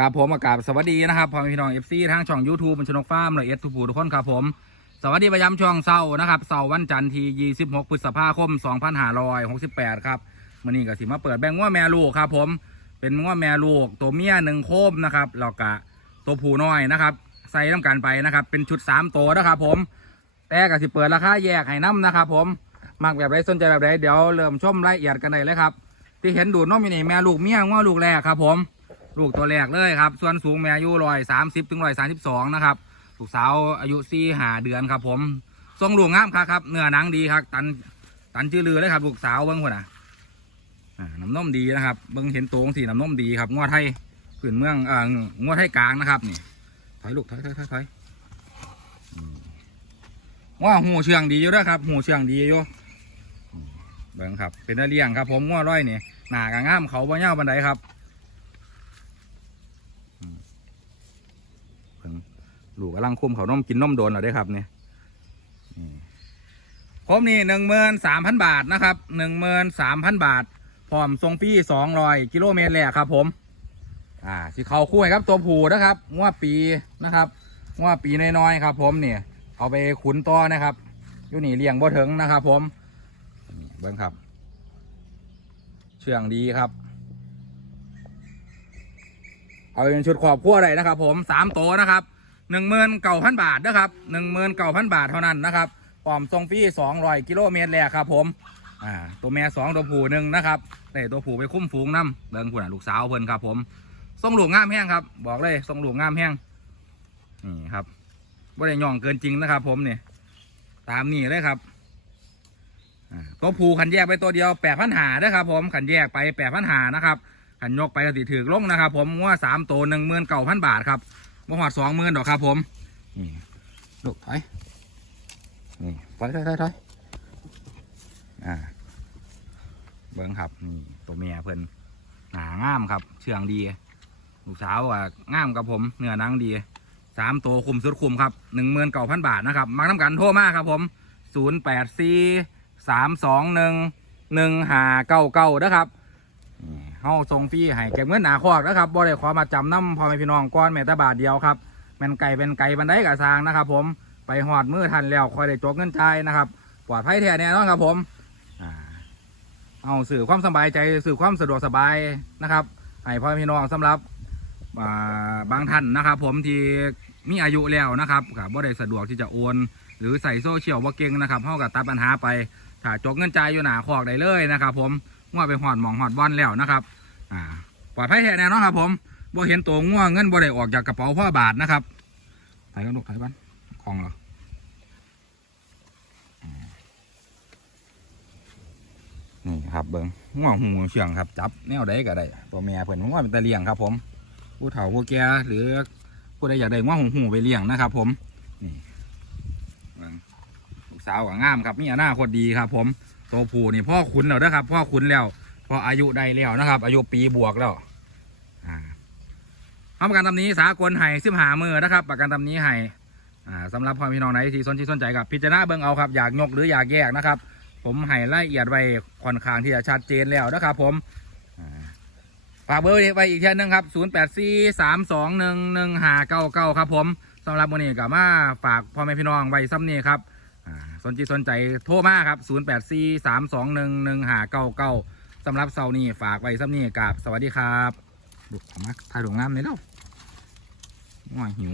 ครับผมอากาศสวัสดีนะครับพ่อแม่พี่น้องเอฟซีทางช่อง YouTube มันชนกฟาร์มเลยเอสทุกผู้ทุกคนครับผม สวัสดีประจำช่วงเสาร์นะครับเสาร์วันจันทร์ที่ 26 พฤษภาคม 2568 ครับมื่อนี้ก็สิมาเปิดแบงง้วแม่ลูกครับผมเป็นง้วแม่ลูกตัวเมียหนึ่งโคมนะครับแล้วก็ตัวผู้น้อยนะครับ ใส่น้ำกันไปนะครับ เป็นชุด 3 ตัวนะครับผมแต่ก็สิเปิดราคาแยกให้น้ำนะครับผมมักแบบไรสนใจแบบไรเดี๋ยวเริ่มชมรายละเอียดกันเลยเลยครับ ที่เห็นดูดนมอยู่นี่แม่ลูกเมียง้วลูกแรกครับผม ลูกตัวแรกเลยครับ ส่วนสูงแม่อายุร้อยสามสิบถึงร้อยสามสิบสองนะครับลูกสาวอายุสี่หาเดือนครับ ผมทรงลูกงามครับครับเนื้อหนังดีครับ ตันตันจื้อลือเลยครับ ลูกสาวเบิ้งคนน่ะน้ำนมดีนะครับเบิ้งเห็นโตัวสีน้ำนมดีครับงวดไทยผืนเมืองเอ่องวดไทยกลางนะครับนี่ถอยลูกถอยถอยถอยถอยว่าหูเชืองดีอยู่ด้วยครับหูเชืองดีอยู่อืมเบิ้งครับ เป็นได้เลี้ยงครับ ผมงวดร้อยนี่หนากระง่ามเขาบ่เน่าบันไดครับ เพิ่ง ลูกกำลังคุมเขาวนมกินน้มโดนเราได้ครับเนี่ยผมนี่หนึ่งหมื่นสามพันบาทนะครับหนึ่งหมื่นสามพันบาท พร้อมทรงฟรีสองร้อยกิโลเมตรแหละครับ ผม อ่าสิเขาคู่ครับตัวผูนะครับงวปีนะครับงวปีน้อยๆครับ ผมเนี่ยเอาไปขุนต่อนะครับอยู่นี่เลี้ยงบ่ถึงนะครับ ผมนี่เบิ้งครับ เชื่องดีครับ เอาเป็นชุดขอบขั้วได้นะครับ ผมสามตัวนะครับ หนึ่งหมื่นเก้าพันบาทนะครับหนึ่งหมื่นเก้าพันบาทเท่านั้นนะครับปลอมทรงฟรีสองร้อยกิโลเมตรเลยครับผมอ่าตัวแม่สองตัวผู้หนึ่งนะครับแต่ตัวผู้ไปคุ้มฝูงน้ำเดินผู้น่ะลูกสาวเพิ่นครับผมทรงหลวงงามแห้งครับ บอกเลยทรงหลวงงามแห้งนี่ครับว่าได้ย่องเกินจริงนะครับ ผมเนี่ยตามนี่เลยครับตัวผู้ขันแยกไปตัวเดียวแปดพันหาด้วยครับผมขันแยกไปแปดพันหานะครับขันยกไปก็สิถือลงนะครับ ผมงวดสามตัวหนึ่งหมื่นเก้าพันบาทครับ บ่หอดสองหมื่นดอกครับผมนี่ลูกถอยนี่ถอยถอยถอยถอยอ่าเบิ้งครับนี่ตัวเมียเพิ่นหนางามครับ เชื่องดีลูกสาวอะงามกับผมเนื้อหนังดีสามตัวคุมสุดคุมครับหนึ่งหมื่นเก้าพันบาทนะครับมาทำกันโทรมาครับผมศูนย์แปดสี่สามสองหนึ่งหนึ่งห้าเก้าเก้านะครับนี่ เฮาส่งฟรีให้เก็บเงินหนาคอกนะครับบ่ได้ขอมาจำน้ำพ่อแม่พี่น้องก้อนแม่แต่บาทเดียวครับแม่นไก่เป็นไก่บันไดกระซางนะครับ ผมไปหอดมือทันแล้วคอยได้จกเงินจ่ายนะครับปลอดภัยแท้แน่นอนครับผมอ่าเอาสื่อความสบายใจสื่อความสะดวกสบายนะครับให้พ่อแม่พี่น้องสำหรับอ่าบางท่านนะครับ ผมที่มีอายุแล้วนะครับครับบ่ได้สะดวกที่จะโอนหรือใส่โซเชียลบ่เก่งนะครับเฮากับตัดปัญหาไปถ้าจกเงินจ่ายอยู่หนาคอกได้เลยนะครับ ผมง่วไปหอดหมองหอดบอลแล้วนะครับ อ่าปลอดภัยแท้แน่นอนครับ ผมบ่เห็นตัวง่วงเงินบ่ได้ออกจากกระเป๋าพ่อบาทนะครับไถ่กันลูกไถ่บ้านของเหรอนี่ครับเบิ้งง่วงหูเชียงครับ จับแนวใดก็ได้ตัวเมียเพิ่นง่วงเป็นตะเลียงครับ ผมผู้เฒ่าผู้แก่หรือผู้ใดอยากได้ง่วงหูหูไปเลี้ยงนะครับ ผมนี่ลูกสาวก็งามครับมีอนาคตดีครับ ผมตัวผู้นี่พ่อขุนแล้วนะครับ พ่อขุนแล้ว พออายุได้แล้วนะครับ อายุปีบวกแล้วอ่าประกันตำนี้สากลไห้สิบหามือนะครับ ประกันตำนี้ไห้อ่าสำหรับพ่อพี่น้องไหนที่สนใจสนใจกับพิจารณาเบิ่งเอาครับอยากยกหรืออยากแยกนะครับ ผมให้ละเอียดไว้ค่อนข้างที่จะชัดเจนแล้วนะครับ ผมฝากเบอร์ไว้อีกทีนึงครับ 0 8 4 3 2 1 1 5 9 9 ครับผมสำหรับวันนี้กับมาฝากพ่อแม่พี่น้องไว้ซ้ำนี้ครับอ่าสนใจสนใจโทรมาครับ 0 8 4 3 2 1 1 5 9 9 สำหรับเสาร์นี้ฝากไว้ซ้ำนี้กับสวัสดีครับดูขอมาถ่ายดวงน้ำเลยแล้วง่อยหิว